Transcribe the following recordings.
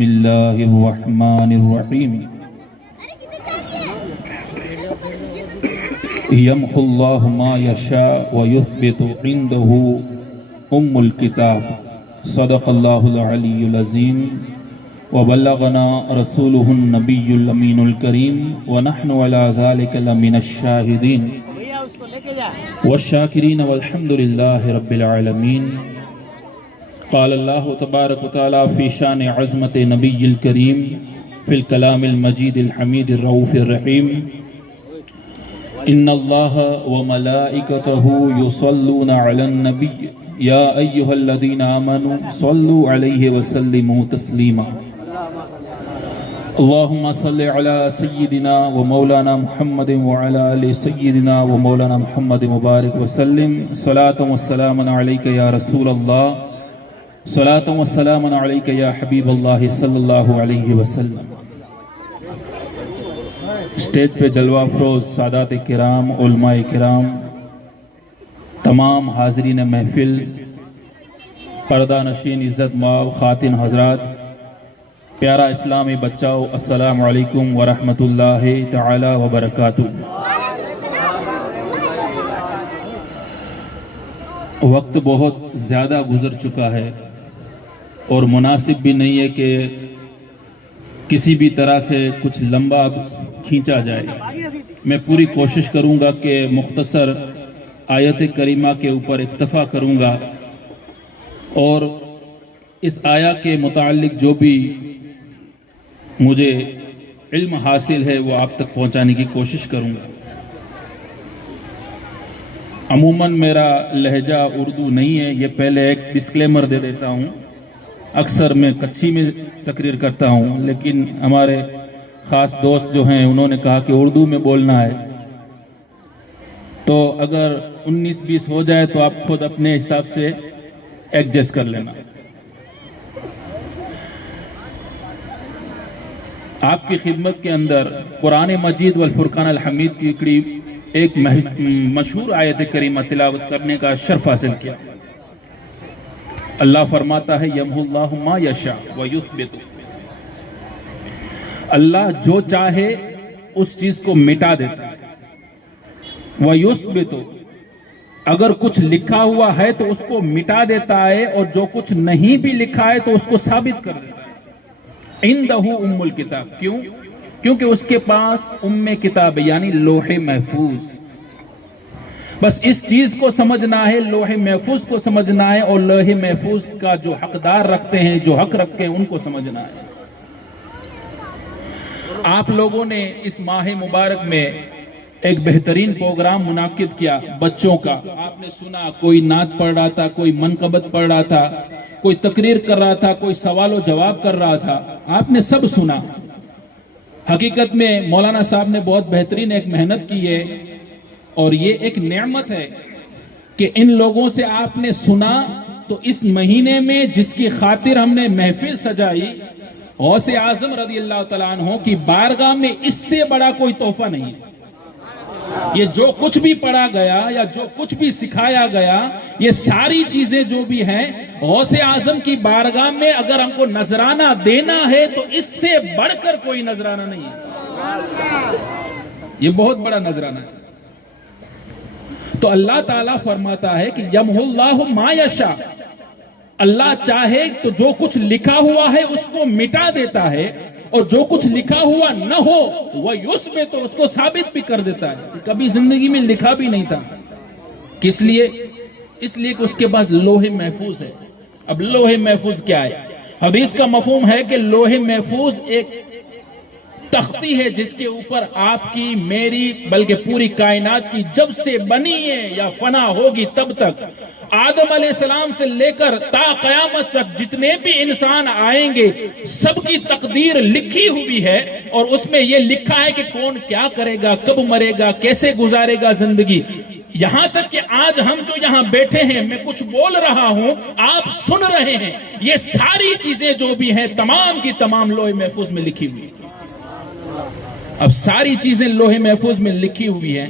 بسم اللہ الرحمن الرحیم یمحو اللہ ما یشاء ویثبت عنده الکتاب صدق اللہ العلی العظیم وبلغنا رسولہ النبی الامین الکریم ونحن علی ذلک لمن الشاہدین والشاکرین والحمد للہ رب العالمین قال اللہ تبارک و تعالی فی شان عظمت نبی الکریم فی الکلام المجید الحمید الرؤوف الرحیم ان اللہ وملائکتہ یصلون علی النبی یا ایہا الذین آمنوا صلوا علیہ وسلموا تسلیما اللہم صل علی سیدنا و مولانا محمد وعلی آل سیدنا و مولانا محمد مبارک وسلم صلاة و سلام علیک یا رسول اللہ صلاة و سلام علیک یا حبیب اللہ صلی اللہ علیہ وسلم۔ اسٹیج پہ جلوہ افروز سادات کرام، علماء کرام، تمام حاضرین محفل، پردہ نشین عزت مآب خواتین حضرات، پیارا اسلامی بچاؤ، السلام علیکم ورحمۃ اللہ تعالی وبرکاتہ۔ وقت بہت زیادہ گزر چکا ہے اور مناسب بھی نہیں ہے کہ کسی بھی طرح سے کچھ لمبا کھینچا جائے۔ میں پوری کوشش کروں گا کہ مختصر آیت کریمہ کے اوپر اکتفا کروں گا اور اس آیا کے متعلق جو بھی مجھے علم حاصل ہے وہ آپ تک پہنچانے کی کوشش کروں گا۔ عموماً میرا لہجہ اردو نہیں ہے، یہ پہلے ایک ڈسکلیمر دے دیتا ہوں۔ اکثر میں کچھی میں تقریر کرتا ہوں، لیکن ہمارے خاص دوست جو ہیں انہوں نے کہا کہ اردو میں بولنا ہے، تو اگر 19-20 ہو جائے تو آپ خود اپنے حساب سے ایڈجسٹ کر لینا۔ آپ کی خدمت کے اندر قرآن مجید والفرقان الحمید کی ایک مشہور آیت کریمہ تلاوت کرنے کا شرف حاصل کیا۔ اللہ فرماتا ہے یمحو اللہ ما یشاء ویثبت، اللہ جو چاہے اس چیز کو مٹا دیتا ہے۔ ویثبت، اگر کچھ لکھا ہوا ہے تو اس کو مٹا دیتا ہے، اور جو کچھ نہیں بھی لکھا ہے تو اس کو ثابت کر دیتا ہے۔ عندہ ام الکتاب، کیوں؟ کیونکہ اس کے پاس ام کتاب یعنی لوح محفوظ۔ بس اس چیز کو سمجھنا ہے، لوح محفوظ کو سمجھنا ہے، اور لوح محفوظ کا جو حقدار رکھتے ہیں، جو حق رکھتے ہیں، ان کو سمجھنا ہے۔ آپ لوگوں نے اس ماہ مبارک میں ایک بہترین پروگرام منعقد کیا بچوں کا۔ آپ نے سنا، کوئی نعت پڑھ رہا تھا، کوئی منقبت پڑھ رہا تھا، کوئی تقریر کر رہا تھا، کوئی سوال و جواب کر رہا تھا، آپ نے سب سنا۔ حقیقت میں مولانا صاحب نے بہت بہترین ایک محنت کی ہے، اور یہ ایک نعمت ہے کہ ان لوگوں سے آپ نے سنا۔ تو اس مہینے میں جس کی خاطر ہم نے محفل سجائی، غوث اعظم رضی اللہ تعالیٰ عنہ کی بارگاہ میں اس سے بڑا کوئی تحفہ نہیں ہے۔ یہ جو کچھ بھی پڑھا گیا یا جو کچھ بھی سکھایا گیا، یہ ساری چیزیں جو بھی ہیں غوث اعظم کی بارگاہ میں اگر ہم کو نذرانہ دینا ہے تو اس سے بڑھ کر کوئی نذرانہ نہیں ہے۔ یہ بہت بڑا نذرانہ ہے۔ تو اللہ تعالیٰ فرماتا ہے کہ یمحو اللہ ما یشاء، اللہ چاہے تو جو کچھ لکھا ہوا ہے اس کو مٹا دیتا ہے، اور جو کچھ لکھا ہوا نہ ہو وہ یثبت، تو اس کو ثابت بھی کر دیتا ہے۔ کبھی زندگی میں لکھا بھی نہیں تھا، کس لیے؟ اس لیے کہ اس کے پاس لوح محفوظ ہے۔ اب لوح محفوظ کیا ہے؟ حدیث کا مفہوم ہے کہ لوح محفوظ ایک تختی ہے جس کے اوپر آپ کی، میری، بلکہ پوری کائنات کی جب سے بنی ہے یا فنا ہوگی تب تک، آدم علیہ السلام سے لے کر تا قیامت تک جتنے بھی انسان آئیں گے سب کی تقدیر لکھی ہوئی ہے، اور اس میں یہ لکھا ہے کہ کون کیا کرے گا، کب مرے گا، کیسے گزارے گا زندگی۔ یہاں تک کہ آج ہم جو یہاں بیٹھے ہیں، میں کچھ بول رہا ہوں، آپ سن رہے ہیں، یہ ساری چیزیں جو بھی ہیں تمام کی تمام لوح محفوظ میں لکھی ہوئی ہیں۔ اب ساری چیزیں لوح محفوظ میں لکھی ہوئی ہیں،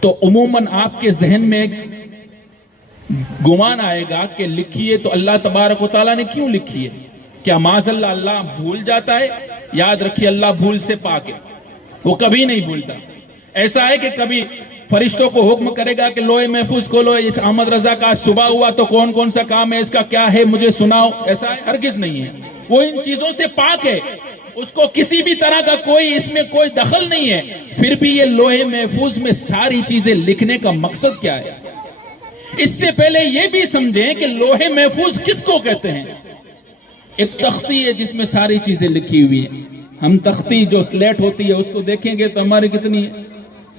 تو عموماً آپ کے ذہن میں ایک گمان آئے گا کہ لکھی ہے تو اللہ تبارک و تعالیٰ نے کیوں لکھی ہے؟ क्या माज़अल्लाह अल्लाह भूल जाता है? याद रखिए, अल्लाह भूल से पाक है, वो कभी नहीं भूलता। ऐसा है कि कभी फरिश्तों को हुक्म करेगा कि लोहे महफूज खोलो, इस अहमद रजा का सुबह हुआ तो कौन कौन सा काम है, इसका क्या है, मुझे सुनाओ, ऐसा है? हरगिज नहीं है। वो इन चीजों से पाक है, उसको किसी भी तरह का कोई इसमें कोई दखल नहीं है। फिर भी ये लोहे महफूज में सारी चीजें लिखने का मकसद क्या है? इससे पहले ये भी समझें कि लोहे महफूज किसको कहते हैं। एक तख्ती है जिसमें सारी चीजें लिखी हुई हैं। हम तख्ती जो स्लेट होती है उसको देखेंगे तो हमारी कितनी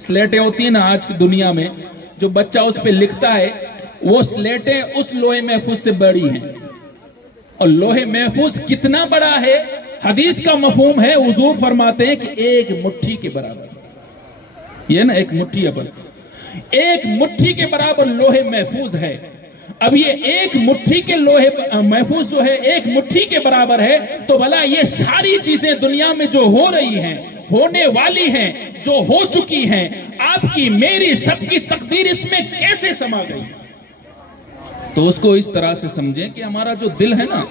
स्लेटें होती है ना आज की दुनिया में, जो बच्चा उस पे लिखता है वो स्लेटें उस लोहे महफूज से बड़ी हैं। और लोहे महफूज कितना बड़ा है, हदीस का मफहूम है, हुजूर फरमाते हैं कि एक मुट्ठी के बराबर। ये ना एक मुट्ठी पर, एक मुट्ठी के बराबर लोहे महफूज है। अब ये एक मुट्ठी के लोहे महफूज जो है एक मुट्ठी के बराबर है, तो भला ये सारी चीजें दुनिया में जो हो रही हैं, होने वाली हैं, जो हो चुकी हैं, आपकी मेरी सबकी तकदीर इसमें कैसे समा गई? तो उसको इस तरह से समझें कि हमारा जो दिल है ना,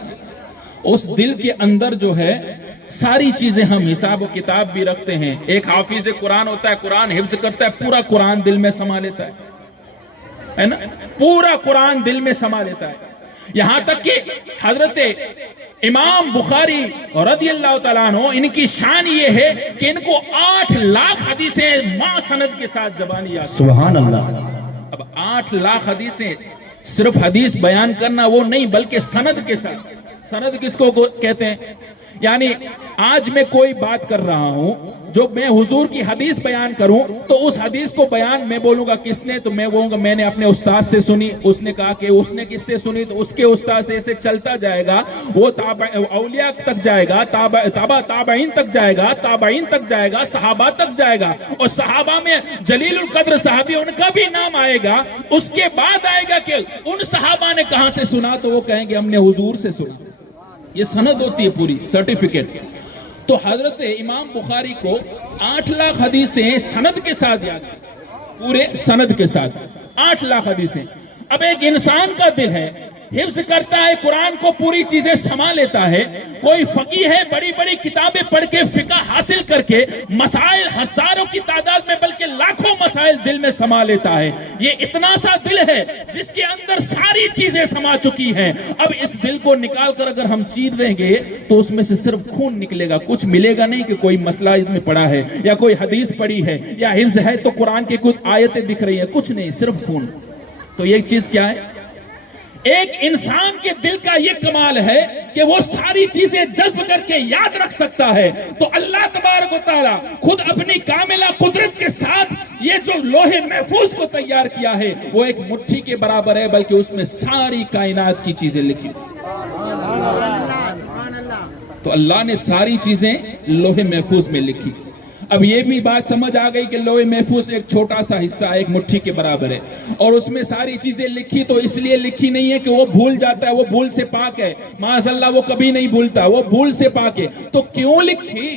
उस दिल के अंदर जो है सारी चीजें, हम हिसाब व किताब भी रखते हैं। एक हाफिज कुरान होता है, कुरान हिफ्ज करता है, पूरा कुरान दिल में समा लेता है ना, पूरा कुरान दिल में समा लेता है। यहां तक कि हजरत इमाम बुखारी रदियल्लाहु ताला अन्हु, इनकी शान ये है कि इनको 8 लाख हदीसें मा सनद के साथ ज़बानी याद। सुभान अल्लाह। अब 8 लाख हदीसें, सिर्फ हदीस बयान करना वो नहीं, बल्कि सनद के साथ। सनद किसको कहते हैं? यानी आज मैं कोई बात कर रहा हूं, जो मैं हुजूर की हदीस बयान करूं, तो उस हदीस को बयान मैं बोलूंगा किसने, तो मैं बोलूंगा मैंने अपने उस्ताद से सुनी, उसने कहा कि उसने किससे सुनी, तो उसके उस्ताद से ऐसे चलता जाएगा। वो औलिया तक जाएगा, ताबाइन तक जाएगा, ताबाइन तक जाएगा, सहाबा तक जाएगा, और सहाबा में जलीलुल कद्र साहबी उनका भी नाम आएगा। उसके बाद आएगा कि उन सहाबा ने कहां से सुना, तो वो कहेंगे हमने हुजूर से सुना। ये सनद होती है, पूरी सर्टिफिकेट। तो हजरत इमाम बुखारी को 8 लाख हदीसें सनद के साथ याद, पूरे सनद के साथ 8 लाख हदीसें। अब एक इंसान का दिल है, हिफ्ज करता है, कुरान को पूरी चीजें समा लेता है। कोई फकी है, बड़ी बड़ी किताबें पढ़ के फिका हासिल करके मसाइल हजारों की तादाद में बल्कि लाखों मसाइल दिल में समा लेता है। ये इतना सा दिल है जिसके अंदर सारी चीजें समा चुकी हैं। अब इस दिल को निकाल कर अगर हम चीर देंगे तो उसमें से सिर्फ खून निकलेगा, कुछ मिलेगा नहीं कि कोई मसला इसमें पड़ा है या कोई हदीस पड़ी है या हिफ्ज है तो कुरान की कुछ आयतें दिख रही है, कुछ नहीं, सिर्फ खून। तो ये चीज क्या है? एक इंसान के दिल का ये कमाल है कि वो सारी चीजें जज्ब करके याद रख सकता है। तो अल्लाह तबारक व तआला खुद अपनी कामिला कुदरत के साथ ये जो लोहे महफूज को तैयार किया है वो एक मुट्ठी के बराबर है, बल्कि उसमें सारी कायनात की चीजें लिखी। तो अल्लाह ने सारी चीजें लोहे महफूज में लिखी। अब ये भी बात समझ आ गई कि लोहे महफूज एक छोटा सा हिस्सा, एक मुट्ठी के बराबर है, और उसमें सारी चीजें लिखी। तो इसलिए लिखी नहीं है कि वो भूल जाता है, वो भूल से पाक है, माज़अल्लाह वो कभी नहीं भूलता, वो भूल से पाक है। तो क्यों लिखी?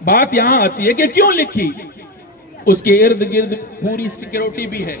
बात यहां आती है कि क्यों लिखी। उसके इर्द गिर्द पूरी सिक्योरिटी भी है,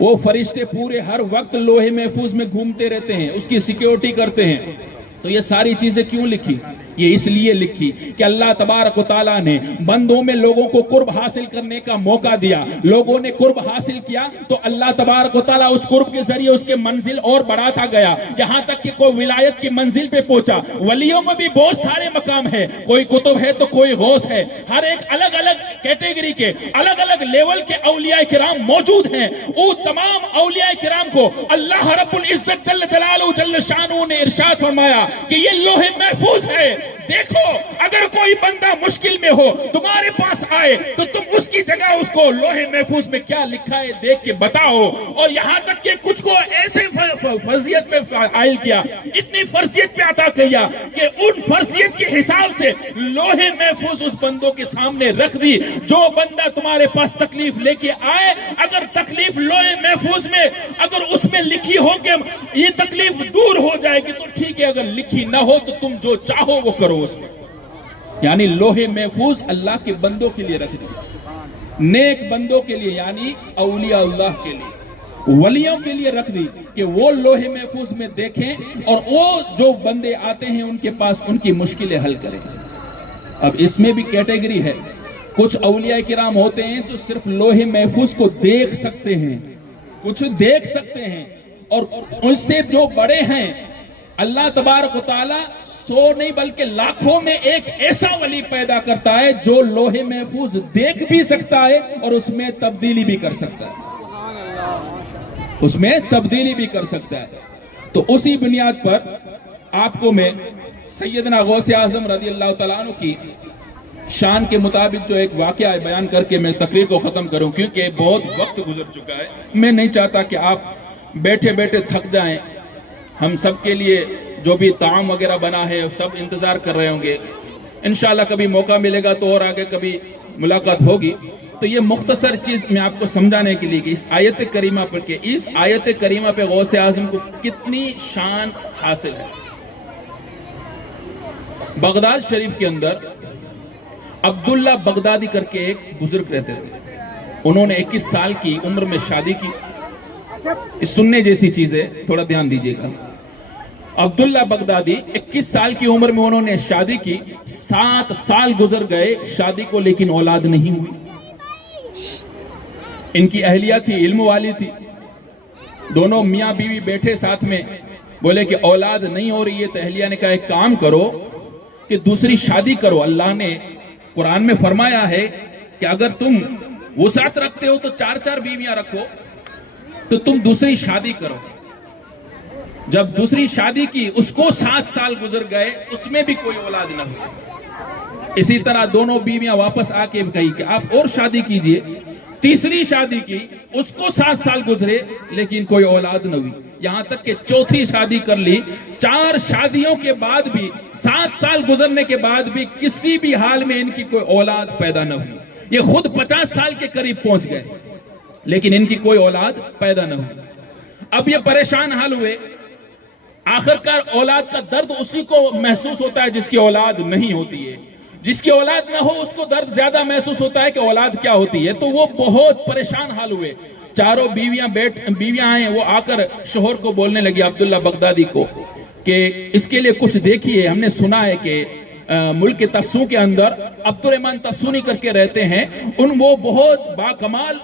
वो फरिश्ते पूरे हर वक्त लोहे महफूज में घूमते रहते हैं, उसकी सिक्योरिटी करते हैं। तो ये सारी चीजें क्यों लिखी? ये इसलिए लिखी कि अल्लाह तबारक व तआला ने बंदों में लोगों को कुर्ब हासिल करने का मौका दिया। लोगों ने कुर्ब हासिल किया तो अल्लाह तबारक व तआला उस कुर्ब के जरिए उसके मंजिल और बढ़ाता गया, यहां तक कि कोई विलायत की मंजिल पे पहुंचा। वलियों में भी बहुत सारे मकाम है, कोई कुतुब है तो कोई गौस है, हर एक अलग अलग कैटेगरी के अलग अलग लेवल के औलिया किराम मौजूद हैं। वो तमाम औलिया किराम को अल्लाह रब्बुल इज्जत जल्ल जलालहू जल्ल शानहू ने इरशाद फरमाया कि ये लोहे महफूज है। देखो, अगर कोई बंदा मुश्किल में हो तुम्हारे पास आए तो तुम उसकी जगह उसको लोहे महफूज में क्या लिखा है देख के बताओ। और यहां तक कि कुछ को ऐसे फर्जियत में आयल किया, इतनी फर्जियत पे अता किया कि उन फर्जियत के हिसाब से लोहे महफूज उस बंदों के सामने रख दी। जो बंदा तुम्हारे पास तकलीफ लेके आए, अगर तकलीफ लोहे महफूज में अगर उसमें लिखी हो कि ये तकलीफ दूर हो जाएगी तो ठीक है, अगर लिखी ना हो तो तुम जो चाहो वो करो उसमें। यानी लोहे महफूज अल्लाह के बंदों के लिए रख दी, नेक बंदों के लिए, यानी औलिया अल्लाह के लिए। वलियों के लिए रख दी कि वो लोहे महफूज में देखें और वो जो बंदे आते हैं उनके पास उनकी मुश्किलें हल करें। अब इसमें भी कैटेगरी है, कुछ औलिया किराम होते हैं जो सिर्फ लोहे महफूज को देख सकते हैं, कुछ देख सकते हैं, और उनसे जो बड़े हैं अल्लाह तबारक व तआला 100 नहीं बल्कि लाखों में एक ऐसा वली पैदा करता है जो लोहे महफूज देख भी सकता है और उसमें तब्दीली भी कर सकता है, उसमें तब्दीली भी कर सकता है। तो उसी बुनियाद पर आपको मैं सैयदना गौसे आजम रज़ी अल्लाह तआला अन्हु की शान के मुताबिक जो एक वाकया बयान करके मैं तकरीर को ख़त्म करूं, क्योंकि बहुत वक्त गुजर चुका है। मैं नहीं चाहता कि आप बैठे बैठे थक जाएं। हम सब के लिए जो भी ताम वगैरह बना है सब इंतज़ार कर रहे होंगे। इंशाल्लाह कभी मौका मिलेगा तो और आगे कभी मुलाकात होगी। तो ये मुख्तसर चीज़ मैं आपको समझाने के लिए कि इस आयत करीमा पर के इस आयत करीमा पे गौसे आज़म को कितनी शान हासिल है। बगदाद शरीफ के अंदर अब्दुल्ला बगदादी करके एक बुजुर्ग रहते थे। उन्होंने 21 साल की उम्र में शादी की। इस सुनने जैसी चीज है, थोड़ा ध्यान दीजिएगा। अब्दुल्ला बगदादी 21 साल की उम्र में उन्होंने शादी की। 7 साल गुजर गए शादी को, लेकिन औलाद नहीं हुई। इनकी अहलिया थी, इल्म वाली थी। दोनों मियाँ बीवी बैठे साथ में, बोले कि औलाद नहीं हो रही है। तो अहलिया ने कहा एक काम करो कि दूसरी शादी करो। अल्लाह ने कुरान में फरमाया है कि अगर तुम वुसात रखते हो तो 4-4 बीवियां रखो, तो तुम दूसरी शादी करो। जब दूसरी शादी की, उसको 7 साल गुजर गए, उसमें भी कोई औलाद न हुई। इसी तरह दोनों बीवियां वापस आके कही कि आप और शादी कीजिए। तीसरी शादी की, उसको 7 साल गुजरे, लेकिन कोई औलाद न हुई। यहां तक कि चौथी शादी कर ली। 4 शादियों के बाद भी, 7 साल गुजरने के बाद भी किसी भी हाल में इनकी कोई औलाद पैदा न हुई। ये खुद 50 साल के करीब पहुंच गए, लेकिन इनकी कोई औलाद पैदा न हुई। अब ये परेशान हाल हुए। आखिरकार औलाद का दर्द उसी को महसूस होता है जिसकी औलाद नहीं होती है। जिसकी औलाद ना हो उसको दर्द ज्यादा महसूस होता है कि औलाद क्या होती है। तो वो बहुत परेशान हाल हुए। चारों बीवियां आए, वो आकर शोहर को बोलने लगी, अब्दुल्ला बगदादी को, कि इसके लिए कुछ देखिए। हमने सुना है कि मुल्क तफसू के अंदर अब्दुर्रहमान तफसूनी करके रहते हैं, वो बहुत बाकमाल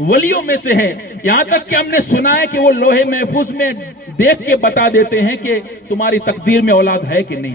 वलियों में से हैं। यहां तक कि हमने सुना है कि वो लोहे महफूज में देख के बता देते हैं कि तुम्हारी तकदीर में औलाद है कि नहीं।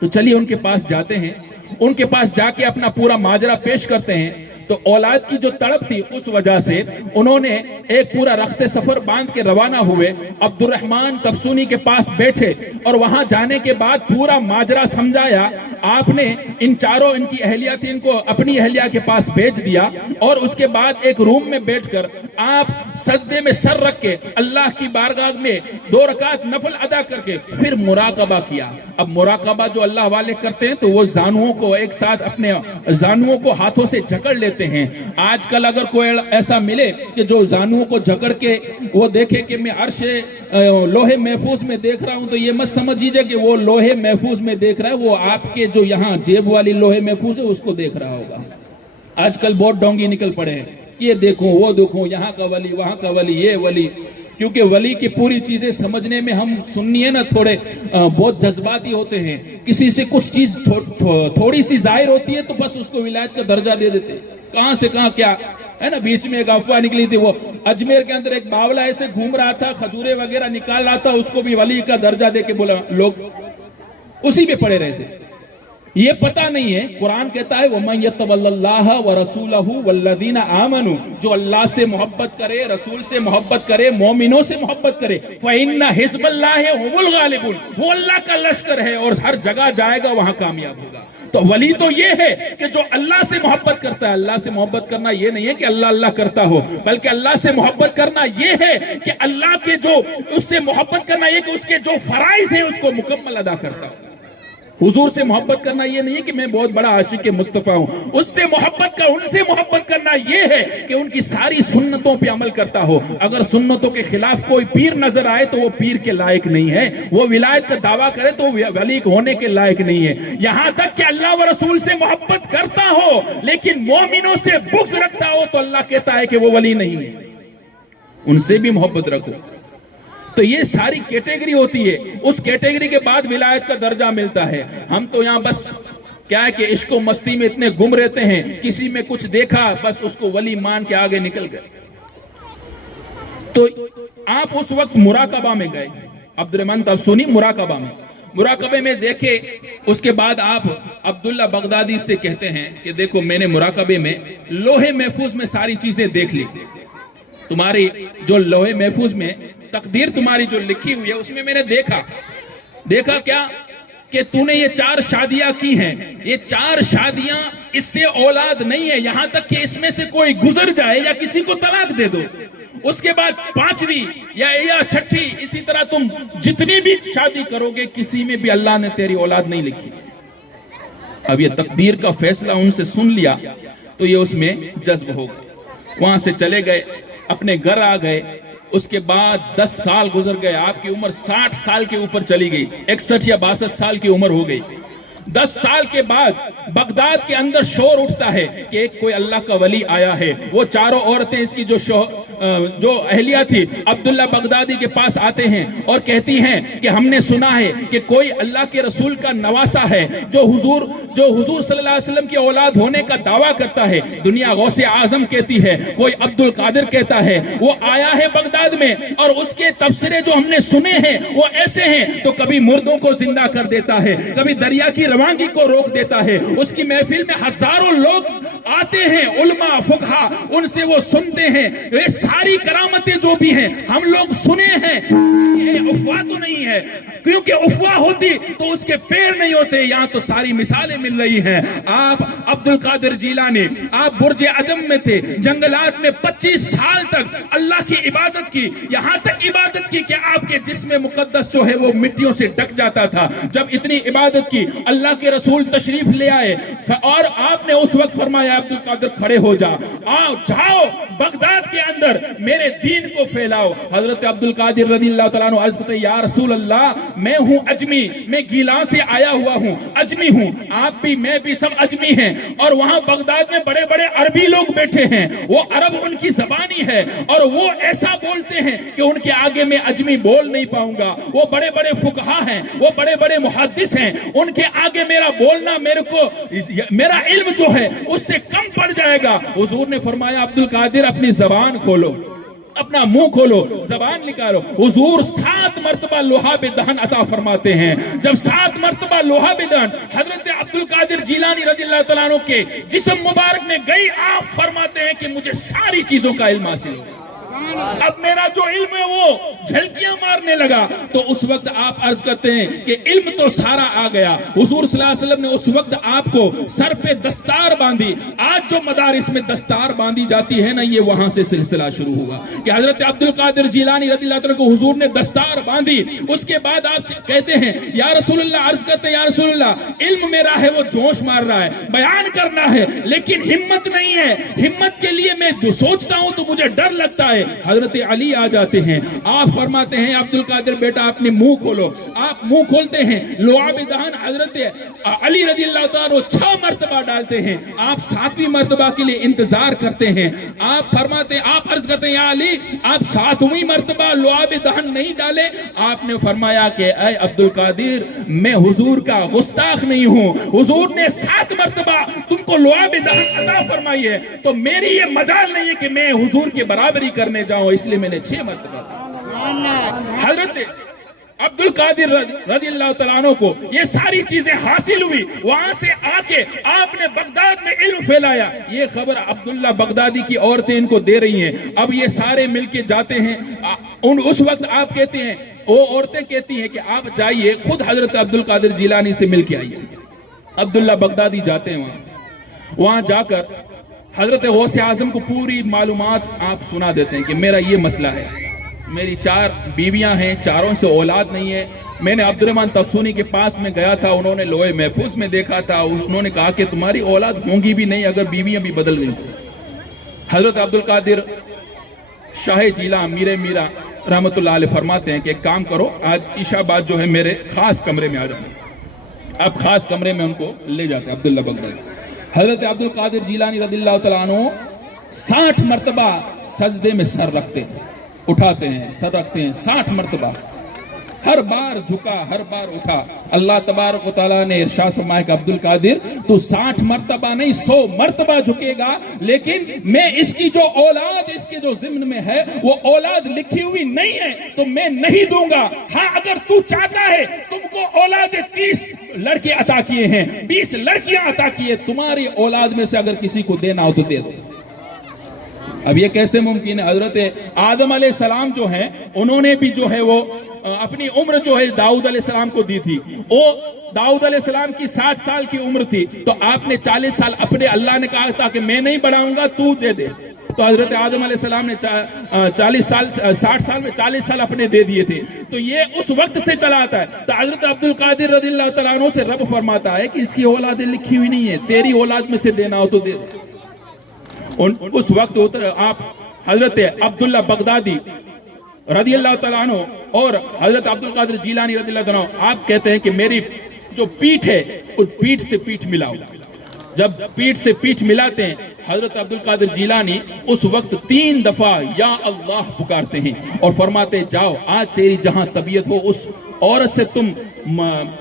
तो चलिए उनके पास जाते हैं। उनके पास जाके अपना पूरा माजरा पेश करते हैं। तो औलाद की जो तड़प थी उस वजह से उन्होंने एक पूरा रख्ते सफर बांध के रवाना हुए। अब्दुर्रहमान तफसूनी के पास बैठे और वहां जाने के बाद पूरा माजरा समझाया। आपने इन चारों, इनकी अहलिया थी, इनको अपनी अहलिया के पास भेज दिया और उसके बाद एक रूम में बैठकर आप सजदे में सर रख के अल्लाह की बारगाह में 2 रकात नफल अदा करके फिर मुराकबा किया। अब मुराकबा जो अल्लाह वाले करते हैं तो वो जानुओं को एक साथ, अपने जानुओं को हाथों से जकड़ लेते हैं। आजकल अगर कोई ऐसा मिले कि जो जानुओं को जकड़ के वो देखे कि मैं अर्शे लोहे महफूज में देख रहा हूं, तो ये मत समझिए कि वो लोहे महफूज में देख रहा है, वो आपके जो यहाँ जेब वाली लोहे महफूज है उसको देख रहा होगा। आजकल बहुत डोंगी निकल पड़े हैं, ये देखो वो देखो, यहाँ का वली वहां का वली, ये वली। क्योंकि वली की पूरी चीजें समझने में हम सुनिए ना थोड़े बहुत जज्बाती होते हैं। किसी से कुछ चीज थोड़ी सी जाहिर होती है तो बस उसको विलायत का दर्जा दे देते हैं। कहां से कहां क्या है ना। बीच में एक अफवाह निकली थी, वो अजमेर के अंदर एक बावला ऐसे घूम रहा था, खजूरे वगैरह निकाल रहा था, उसको भी वली का दर्जा दे के बोला, लोग उसी पे पड़े रहे थे। ये पता नहीं है, कुरान कहता है वमन यतवल्लाह व रसूलहु वल्लज़ीना आमनू, जो अल्लाह से मोहब्बत करे, रसूल से मोहब्बत करे, मोमिनों से मोहब्बत करे, फ़इन्ना हिज़्बल्लाहि हुमुल गालिबून, वो अल्लाह का लश्कर है और हर जगह जाएगा, वहां कामयाब होगा। तो वली तो ये है कि जो अल्लाह से मोहब्बत करता है। अल्लाह से मोहब्बत करना ये नहीं है कि अल्लाह अल्लाह करता हो, बल्कि अल्लाह से मोहब्बत करना ये है कि अल्लाह के जो, उससे मोहब्बत करना ये कि उसके जो फराइज है उसको मुकम्मल अदा करता हो। हुजूर से मोहब्बत करना ये नहीं है कि मैं बहुत बड़ा आशिक मुस्तफा हूं, उससे मोहब्बत का, उनसे मोहब्बत करना ये है कि उनकी सारी सुन्नतों पे अमल करता हो। अगर सुन्नतों के खिलाफ कोई पीर नजर आए तो वो पीर के लायक नहीं है, वो विलायत का दावा करे तो वली होने के लायक नहीं है। यहां तक कि अल्लाह व रसूल से मोहब्बत करता हो लेकिन मोमिनों से बुग़्ज़ रखता हो तो अल्लाह कहता है कि वो वली नहीं है। ان سے بھی محبت رکھو. تو یہ ساری کیٹیگری ہوتی ہے. اس کیٹیگری کے بعد ولایت کا درجہ ملتا ہے. ہم تو یہاں بس کیا ہے کہ عشق و مستی میں اتنے گم رہتے ہیں, کسی میں کچھ دیکھا بس اس کو ولی مان کے آگے نکل گئے. تو آپ اس وقت مراقبہ میں گئے, عبد الرحمن تفسونی مراقبہ مراقبے میں دیکھے. اس کے بعد آپ عبداللہ بغدادی سے کہتے ہیں کہ دیکھو میں نے مراقبے میں لوح محفوظ میں ساری چیزیں دیکھ لی. تمہاری جو لوح محفوظ میں تقدیر تمہاری جو لکھی ہوئی ہے اس میں نے دیکھا کیا کہ تو نے یہ 4 شادیاں کی ہیں. یہ 4 شادیاں اس سے اولاد نہیں ہے, یہاں تک کہ اس میں سے کوئی گزر جائے یا کسی کو طلاق دے دو, اس کے بعد 5ویں یا 6ٹھی, اسی طرح تم جتنی بھی شادی کرو گے کسی میں بھی اللہ نے تیری اولاد نہیں لکھی. اب یہ تقدیر کا فیصلہ ان سے سن لیا تو یہ اس میں جذب ہو گئے. وہاں سے چلے گئے, اپنے گھر آ گئے. اس کے بعد 10 سال گزر گئے, آپ کی عمر 60 سال کے اوپر چلی گئی, 61 یا 62 سال کی عمر ہو گئی. 10 سال کے بعد بغداد کے اندر شور اٹھتا ہے کہ ایک کوئی اللہ کا ولی آیا ہے. وہ چاروں عورتیں اس کی جو اہلیہ تھی عبداللہ بغدادی کے پاس آتے ہیں اور کہتی ہیں کہ ہم نے سنا ہے کہ کوئی اللہ کے رسول کا نواسا ہے جو حضور صلی اللہ علیہ وسلم کی اولاد ہونے کا دعویٰ کرتا ہے. دنیا غوث اعظم کہتی ہے, کوئی عبد القادر کہتا ہے, وہ آیا ہے بغداد میں اور اس کے تبصرے جو ہم نے سنے ہیں وہ ایسے ہیں تو کبھی مردوں کو زندہ کر دیتا ہے, کبھی دریا کی روانگی کو روک دیتا ہے. اس کی محفل میں ہزاروں لوگ آتے ہیں, علماء فقہا, ان سے وہ سنتے ہیں. یہ ساری کرامتیں جو بھی ہیں ہم لوگ سنے ہیں. یہ افواہ تو نہیں ہے, کیونکہ افواہ ہوتی تو اس کے پیر نہیں ہوتے. یہاں تو ساری مثالیں مل رہی ہیں. آپ عبد القادر جیلانی, آپ برج عجم میں تھے, جنگلات میں 25 سال تک اللہ کی عبادت کی, یہاں تک عبادت کی کہ آپ کے جسم مقدس جو ہے وہ مٹیوں سے ڈک جاتا تھا. جب اتنی عبادت کی اللہ کے رسول تشریف لے آئے اور آپ نے اس وقت فرمایا عبد القادر کھڑے ہو جاؤ بغداد کے اندر میرے دین کو پھیلاؤ. حضرت عبد القادر رضی اللہ تعالیٰ عنہ عرض کرتے ہیں یا رسول اللہ میں ہوں اجمی, میں گیلان سے آیا ہوا ہوں, اجمی ہوں, آپ بھی میں بھی سب اجمی ہیں. اور وہاں بغداد میں بڑے بڑے عربی لوگ بیٹھے ہیں, وہ عرب ان کی زبانی ہے اور وہ ایسا بولتے ہیں کہ ان کے آگے میں اجمی بول نہیں پاؤں گا. وہ بڑے بڑے فقہا ہیں, وہ بڑے بڑے محدث ہیں, ان کے آگے میرا بولنا میرا علم جو ہے اس سے کم پڑ جائے گا. حضور نے فرمایا عبد القادر اپنی زبان کھولو, اپنا منہ کھولو, زبان نکالو. حضور 7 مرتبہ لوہا بدہن عطا فرماتے ہیں. جب 7 مرتبہ لوہا بدہن حضرت عبد القادر جیلانی رضی اللہ تعالیٰ عنہ کے جسم مبارک میں گئی, آپ فرماتے ہیں کہ مجھے ساری چیزوں کا علم حاصل ہو. اب میرا جو علم ہے وہ جھلکیاں مارنے لگا. تو اس وقت آپ عرض کرتے ہیں کہ علم تو سارا آ گیا. حضور صلی اللہ علیہ وسلم نے اس وقت آپ کو سر پہ دستار باندھی. آج جو مدارس میں دستار باندھی جاتی ہے نا, یہ وہاں سے سلسلہ شروع ہوا کہ حضرت عبد القادر جیلانی رضی اللہ عنہ کو حضور نے دستار باندھی. اس کے بعد آپ کہتے ہیں یا رسول اللہ, عرض کرتے ہیں یا رسول اللہ علم میرا ہے وہ جوش مار رہا ہے, بیان کرنا ہے لیکن ہمت نہیں ہے. ہمت کے لیے میں سوچتا ہوں تو مجھے ڈر لگتا ہے. حضرت علی آ جاتے ہیں, آپ فرماتے ہیں عبد القادر بیٹا اپنے منہ کھولو. آپ منہ کھولتے ہیں, لعاب دہن حضرت علی رضی اللہ تعالیٰ 6 مرتبہ ڈالتے ہیں. آپ 7ویں مرتبہ کے لیے انتظار کرتے ہیں. آپ فرماتے, آپ عرض کرتے ہیں یا علی آپ 7ویں مرتبہ لعاب دہن نہیں ڈالے. آپ نے فرمایا کہ اے عبد القادر میں حضور کا گستاخ نہیں ہوں. حضور نے 7 مرتبہ تم کو لعاب دہن عطا فرمائی ہے تو میری یہ مجال نہیں ہے کہ میں حضور کی برابری کرنے جاؤں, اس لیے میں نے 6 مرتبہ. حضرت عبد القادر رضی اللہ تعالیٰ عنہ کو یہ ساری چیزیں حاصل ہوئی. وہاں سے آ کے آپ نے بغداد میں علم پھیلایا. یہ خبر عبداللہ بغدادی کی عورتیں ان کو دے رہی ہیں. اب یہ سارے مل کے جاتے ہیں. اس وقت آپ کہتے ہیں, وہ عورتیں کہتی ہیں کہ آپ جائیے خود حضرت عبد القادر جیلانی سے مل کے آئیے. عبداللہ بغدادی جاتے ہیں وہاں جا کر حضرت غوث اعظم کو پوری معلومات آپ سنا دیتے ہیں کہ میرا یہ مسئلہ ہے, میری 4 بیویاں ہیں, چاروں سے اولاد نہیں ہے. میں نے عبد الرحمن تفسونی کے پاس میں گیا تھا, انہوں نے لوح محفوظ میں دیکھا تھا, انہوں نے کہا کہ تمہاری اولاد ہوں گی بھی نہیں اگر بیویاں بھی بدل گئی. حضرت عبد القادر شاہ جیلان میرا رحمت اللہ علیہ فرماتے ہیں کہ ایک کام کرو, آج عشاء بعد جو ہے میرے خاص کمرے میں آ جانا. اب خاص کمرے میں ان کو لے جاتے ہیں عبداللہ بغدادی. حضرت عبد القادر جیلانی رضی اللہ تعالیٰ عنہ 60 مرتبہ سجدے میں سر رکھتے ہیں. उठाते हैं, सर रखते हैं 60 मरतबा, हर बार झुका, हर बार उठा। अल्लाह तबारक व तआला ने इरशाद फरमाया कि अब्दुल कादिर तू 60 मरतबा नहीं 100 मरतबा झुकेगा, लेकिन मैं इसकी जो औलाद इसके जो ज़िम्न में है वो औलाद लिखी हुई नहीं है तो मैं नहीं दूंगा। हाँ, अगर तू चाहता है, तुमको औलाद 30 लड़के अता किए हैं, 20 लड़कियां अता की है, तुम्हारी औलाद में से अगर किसी को देना हो तो दे दो। अब ये कैसे मुमकिन है? हजरत आदम अलैहिस्सलाम जो हैं उन्होंने भी जो है वो अपनी उम्र जो है दाऊद अलैहिस्सलाम को दी थी। वो दाऊद अलैहिस्सलाम की 60 साल की उम्र थी, तो आपने 40 साल अपने, अल्लाह ने कहा था कि मैं नहीं बढ़ाऊंगा, तू दे दे। तो हजरत आदम अलैहिस्सलाम ने 60 साल में 40 साल अपने दे दिए थे। तो ये उस वक्त से चला आता है। तो हजरत अब्दुल कादिर रज़ियल्लाहु तआला अन्हु से रब फरमाता है कि इसकी औलादें लिखी हुई नहीं है, तेरी औलाद में से देना हो तो दे दो। उस वक्त आप हजरत अब्दुल्ला बगदादी रज़ियल्लाहु तआला अन्हु और हजरत अब्दुल कादिर जीलानी रज़ियल्लाहु तआला अन्हु, आप कहते हैं कि मेरी जो पीठ है उस पीठ से पीठ मिलाओ। जब पीठ से पीठ मिलाते हैं, हजरत अब्दुल कादिर जीलानी उस वक्त 3 दफा या अल्लाह पुकारते हैं और फरमाते जाओ, आज तेरी जहां तबीयत हो उस औरत से तुम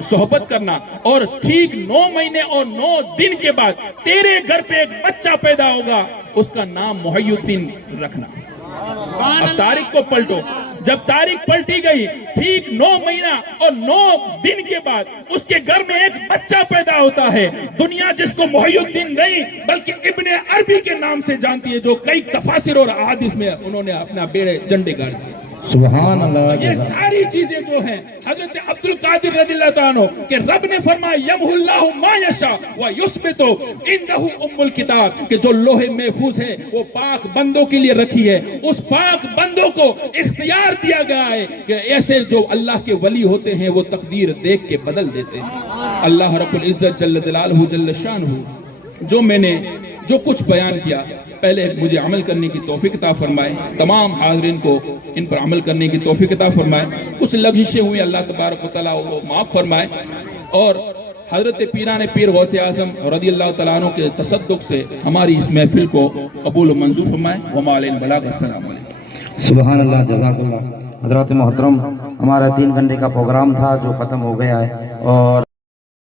सोहबत करना, और ठीक 9 महीने और 9 दिन के बाद तेरे घर पे एक बच्चा पैदा होगा, उसका नाम मुहय्युद्दीन रखना। अब तारीख को पलटो, जब तारीख पलटी गई, ठीक 9 महीना और 9 दिन के बाद उसके घर में एक बच्चा पैदा होता है। दुनिया जिसको मुहय्युद्दीन नहीं बल्कि इब्ने अरबी के नाम से जानती है, जो कई तफासिर और अहादीस में उन्होंने अपना बेड़े झंडे गाड़ दिए। सुभान अल्लाह। ये सारी चीजें जो हैं हजरत अब्दुल कादिर रज़ियल्लाहु तआला अन्हु के रब ने फरमाया यमहुल्लाहु मा यशा व युस्बितु इंदहु उम्मुल किताब, कि जो लोहे महफूज है वो पाक बंदों के लिए रखी है, उस पाक बंदों को इख्तियार दिया गया है कि ऐसे जो अल्लाह के वली होते हैं वो तकदीर देख के बदल देते हैं। अल्लाह रब्बुल इज्जत जल्ल जलालहु जल्ल शानहु जो मैंने जो कुछ बयान किया, पहले मुझे अमल करने की तौफीक अता फरमाए, तमाम हाज़रीन को इन पर अमल करने की तौफीक अता फरमाए। कुछ लग़ज़िशें हुई, अल्लाह तबारक व तआला वो माफ़ फरमाए, और हज़रत पीराने पीर गौसे आज़म रज़ियल्लाहु तआला अन्हु के तसद्दुक़ से हमारी इस महफिल को कबूल व मंजूर फरमाए। वमा अलैना बलाग। अस्सलामु अलैकुम। सुभान अल्लाह, जज़ाकल्लाह। हज़रात मोहतरम, हमारा 3 घंटे का प्रोग्राम था जो ख़त्म हो गया है, और